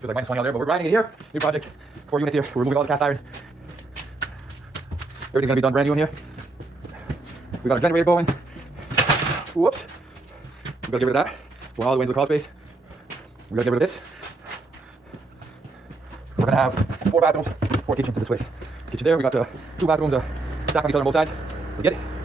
Feels like minus 20 out there, but we're grinding it here. New project, 4 units here. We're removing all the cast iron. Everything's gonna be done brand new in here. We got our generator going. Whoops. We gotta get rid of that. Going all the way into the crawl space. We gotta get rid of this. We're gonna have 4 bathrooms, 4 kitchens in this place. Kitchen there, we got 2 bathrooms stacked on each other on both sides. We get it.